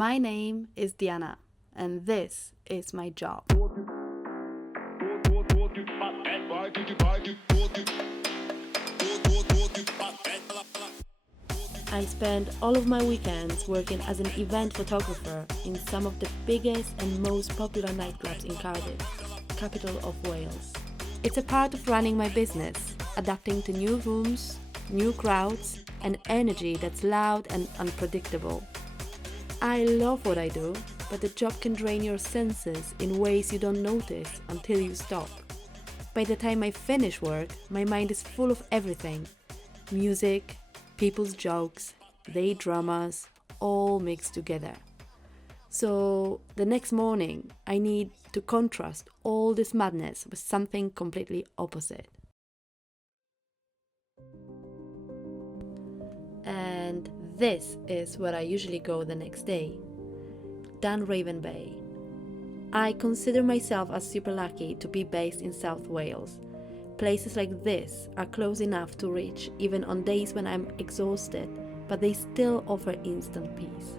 My name is Diana, and this is my job. I spend all of my weekends working as an event photographer in some of the biggest and most popular nightclubs in Cardiff, capital of Wales. It's a part of running my business, adapting to new rooms, new crowds, and energy that's loud and unpredictable. I love what I do, but the job can drain your senses in ways you don't notice until you stop. By the time I finish work, my mind is full of everything. Music, people's jokes, their dramas, all mixed together. So the next morning, I need to contrast all this madness with something completely opposite. And this is where I usually go the next day. Dunraven Bay. I consider myself as super lucky to be based in South Wales. Places like this are close enough to reach even on days when I'm exhausted, but they still offer instant peace.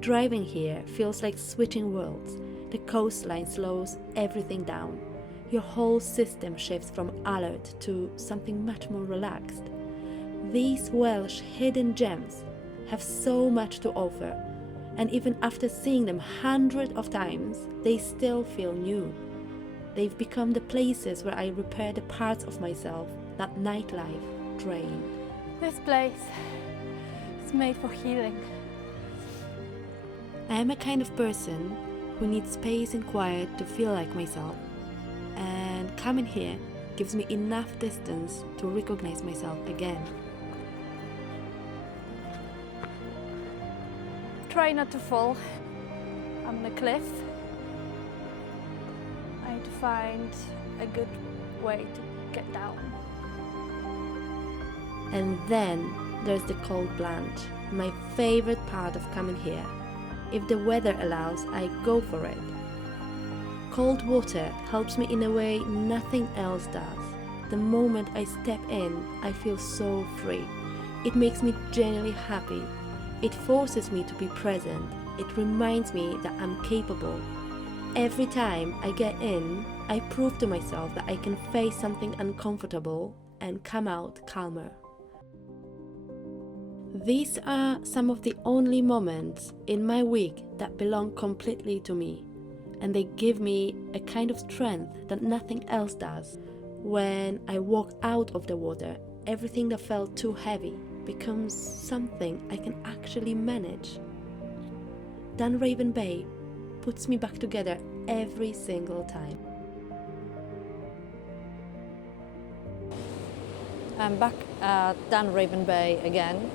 Driving here feels like switching worlds. The coastline slows everything down. Your whole system shifts from alert to something much more relaxed. These Welsh hidden gems have so much to offer, and even after seeing them hundreds of times, they still feel new. They've become the places where I repair the parts of myself that nightlife drained. This place is made for healing. I am a kind of person who needs space and quiet to feel like myself, and coming here gives me enough distance to recognize myself again. Try not to fall. I'm on a cliff. I need to find a good way to get down. And then there's the cold plunge, my favorite part of coming here. If the weather allows, I go for it. Cold water helps me in a way nothing else does. The moment I step in, I feel so free. It makes me genuinely happy. It forces me to be present. It reminds me that I'm capable. Every time I get in, I prove to myself that I can face something uncomfortable and come out calmer. These are some of the only moments in my week that belong completely to me, and they give me a kind of strength that nothing else does. When I walk out of the water, everything that felt too heavy becomes something I can actually manage. Dunraven Bay puts me back together every single time. I'm back at Dunraven Bay again.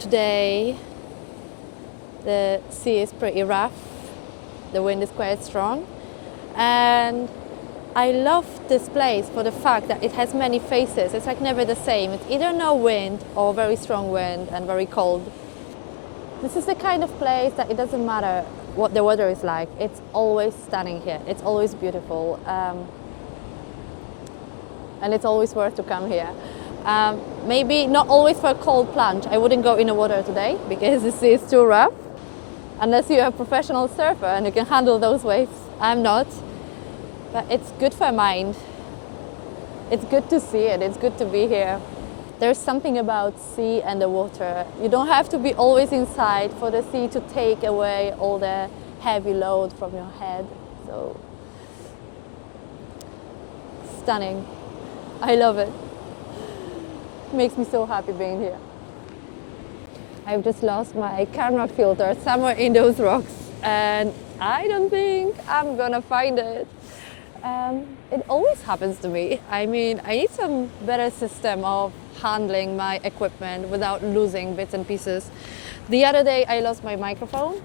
Today the sea is pretty rough, the wind is quite strong, and I love this place for the fact that it has many faces. It's like never the same. It's either no wind or very strong wind and very cold. This is the kind of place that it doesn't matter what the weather is like. It's always stunning here. It's always beautiful. And it's always worth to come here. Maybe not always for a cold plunge. I wouldn't go in the water today because the sea is too rough. Unless you're a professional surfer and you can handle those waves. I'm not. But it's good for mind. It's good to see it. It's good to be here. There's something about sea and the water. You don't have to be always inside for the sea to take away all the heavy load from your head. So stunning. I love it. It makes me so happy being here. I've just lost my camera filter somewhere in those rocks, and I don't think I'm gonna find it. It always happens to me. I mean, I need some better system of handling my equipment without losing bits and pieces. The other day I lost my microphone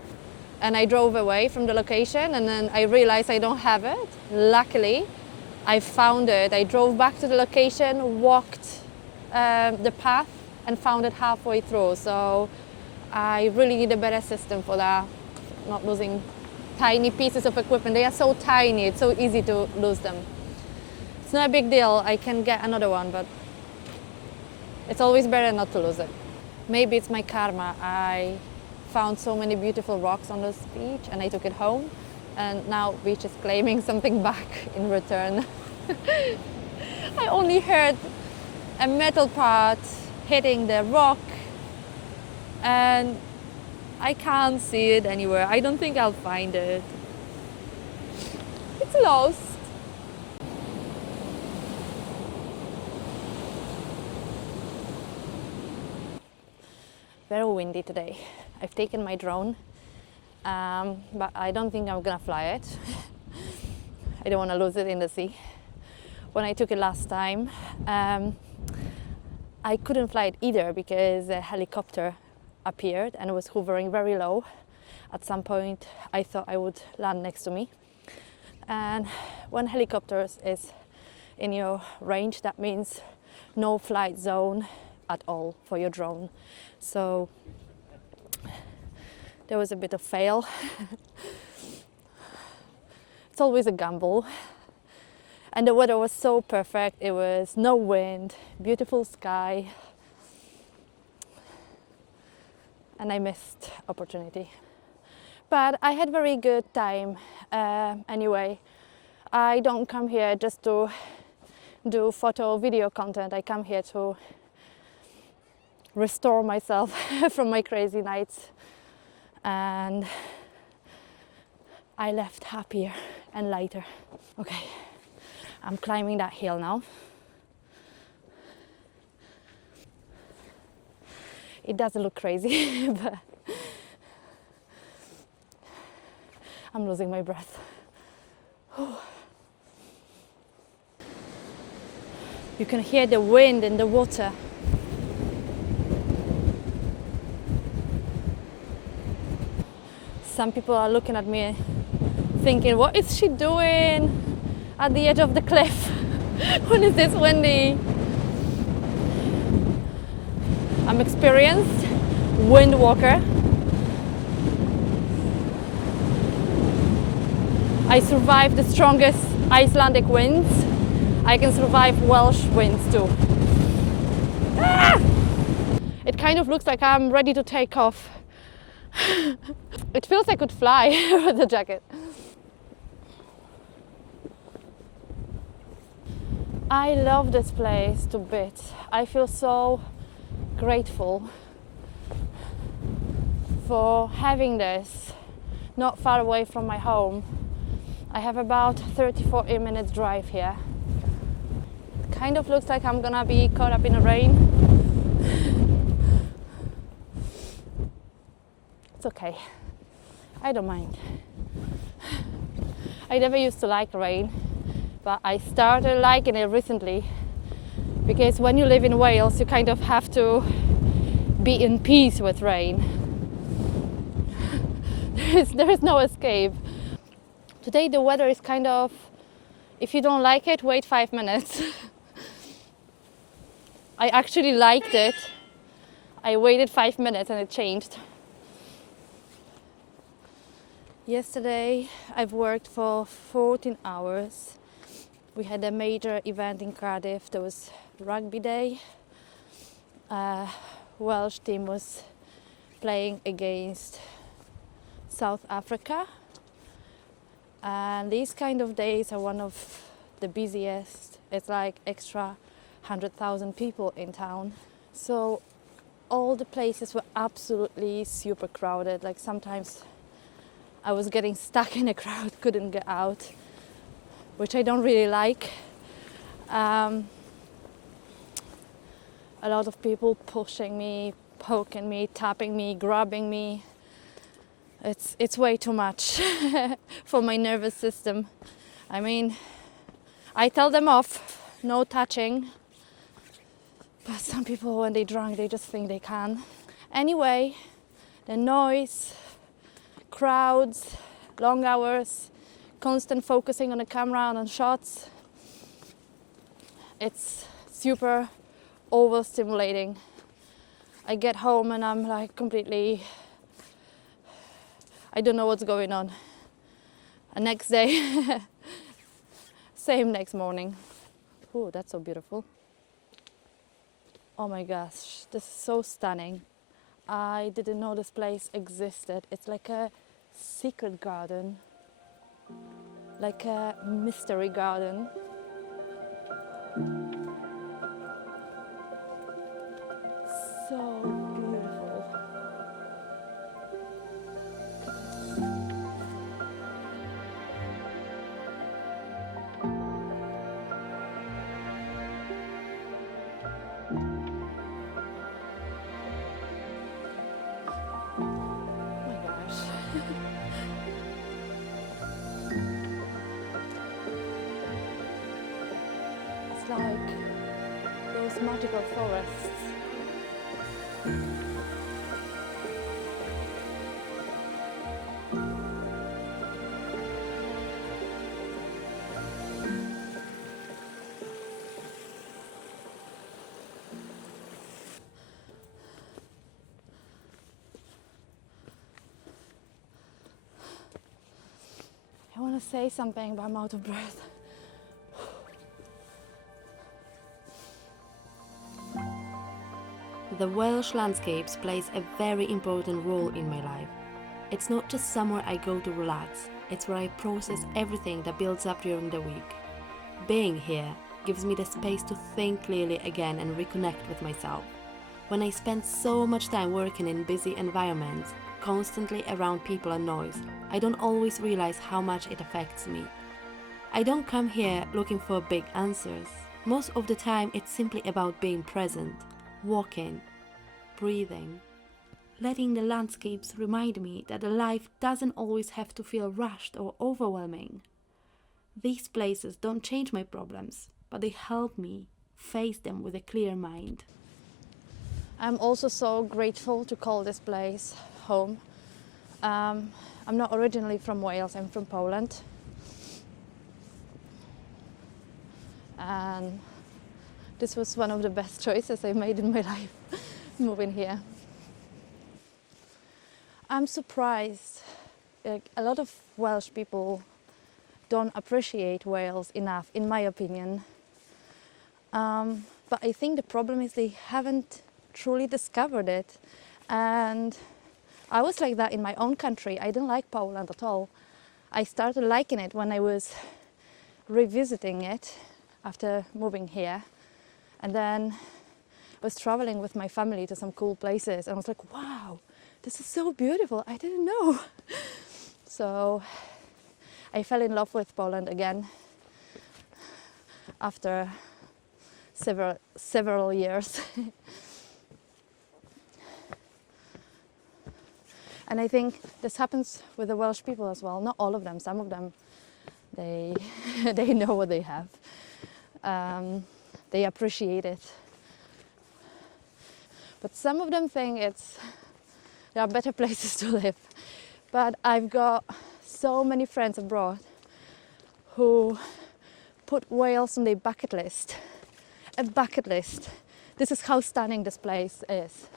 and I drove away from the location, and then I realized I don't have it. Luckily, I found it. I drove back to the location, walked the path and found it halfway through. So I really need a better system for that, not losing tiny pieces of equipment. They are so tiny, it's so easy to lose them. It's not a big deal, I can get another one, but it's always better not to lose it. Maybe it's my karma. I found so many beautiful rocks on this beach and I took it home, and now beach is claiming something back in return. I only heard a metal part hitting the rock and I can't see it anywhere. I don't think I'll find it. It's lost. Very windy today. I've taken my drone, but I don't think I'm gonna fly it. I don't want to lose it in the sea. When I took it last time, I couldn't fly it either because a helicopter appeared and it was hovering very low. At some point, I thought I would land next to me. And when helicopters is in your range, that means no flight zone at all for your drone. So there was a bit of fail. It's always a gamble. And the weather was so perfect. It was no wind, beautiful sky. And I missed opportunity. But I had very good time anyway. I don't come here just to do photo, video content. I come here to restore myself from my crazy nights. And I left happier and lighter. Okay, I'm climbing that hill now. It doesn't look crazy, but I'm losing my breath. You can hear the wind in the water. Some people are looking at me thinking, what is she doing at the edge of the cliff when it's this windy? I'm experienced wind walker. I survived the strongest Icelandic winds. I can survive Welsh winds too. Ah! It kind of looks like I'm ready to take off. It feels like I could fly with the jacket. I love this place to bits. I feel so grateful for having this not far away from my home. I have about 30-40 minutes drive here. It kind of looks like I'm gonna be caught up in the rain. It's okay. I don't mind. I never used to like rain, but I started liking it recently because when you live in Wales, you kind of have to be in peace with rain. There is no escape. Today the weather is kind of, if you don't like it, wait 5 minutes. I actually liked it. I waited 5 minutes and it changed. Yesterday I've worked for 14 hours. We had a major event in Cardiff. There was rugby day. Welsh team was playing against South Africa. And these kind of days are one of the busiest. It's like extra 100,000 people in town. So all the places were absolutely super crowded. Like sometimes I was getting stuck in a crowd, couldn't get out, which I don't really like. A lot of people pushing me, poking me, tapping me, grabbing me. It's way too much for my nervous system. I mean, I tell them off, no touching. But some people, when they're drunk, they just think they can. Anyway, the noise, crowds, long hours, constant focusing on the camera and on shots. It's super overstimulating. I get home and I'm like completely, I don't know what's going on. And next day, same next morning. Oh, that's so beautiful. Oh my gosh, this is so stunning. I didn't know this place existed. It's like a secret garden, like a mystery garden. So beautiful. Oh my gosh. It's like those magical forests. I want to say something, but I'm out of breath. The Welsh landscapes plays a very important role in my life. It's not just somewhere I go to relax, it's where I process everything that builds up during the week. Being here gives me the space to think clearly again and reconnect with myself. When I spend so much time working in busy environments, constantly around people and noise, I don't always realize how much it affects me. I don't come here looking for big answers. Most of the time it's simply about being present, walking, breathing, letting the landscapes remind me that life doesn't always have to feel rushed or overwhelming. These places don't change my problems, but they help me face them with a clear mind. I'm also so grateful to call this place home. I'm not originally from Wales, I'm from Poland. And this was one of the best choices I made in my life, moving here. I'm surprised, like, a lot of Welsh people don't appreciate Wales enough, in my opinion. But I think the problem is they haven't truly discovered it. And I was like that in my own country. I didn't like Poland at all. I started liking it when I was revisiting it after moving here. And then I was traveling with my family to some cool places and I was like, wow, this is so beautiful, I didn't know. So I fell in love with Poland again after several years. And I think this happens with the Welsh people as well. Not all of them, some of them, they know what they have. They appreciate it. But some of them think there are better places to live. But I've got so many friends abroad who put Wales on their bucket list. A bucket list. This is how stunning this place is.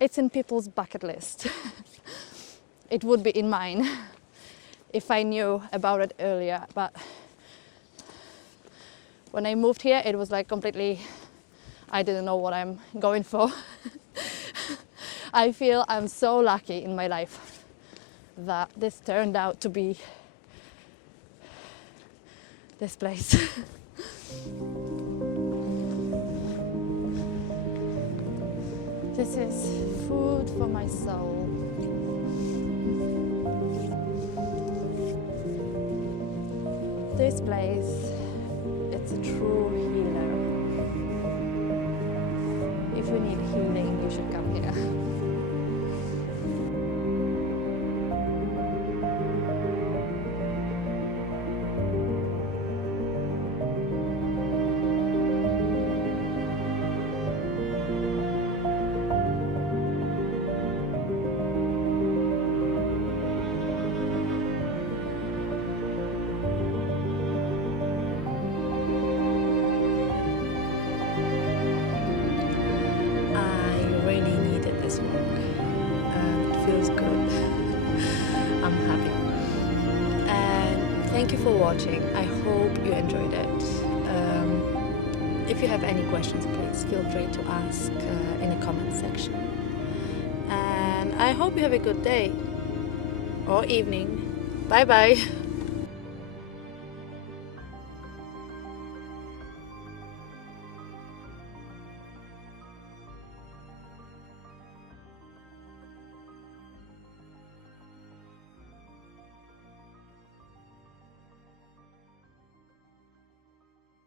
It's in people's bucket list. It would be in mine if I knew about it earlier. But when I moved here, it was like completely, I didn't know what I'm going for. I feel I'm so lucky in my life that this turned out to be this place. This is food for my soul. This place, it's a true healer. If you need healing, you should come here. Thank you for watching. I hope you enjoyed it. if you have any questions, please feel free to ask in the comment section. And I hope you have a good day or evening. Bye bye.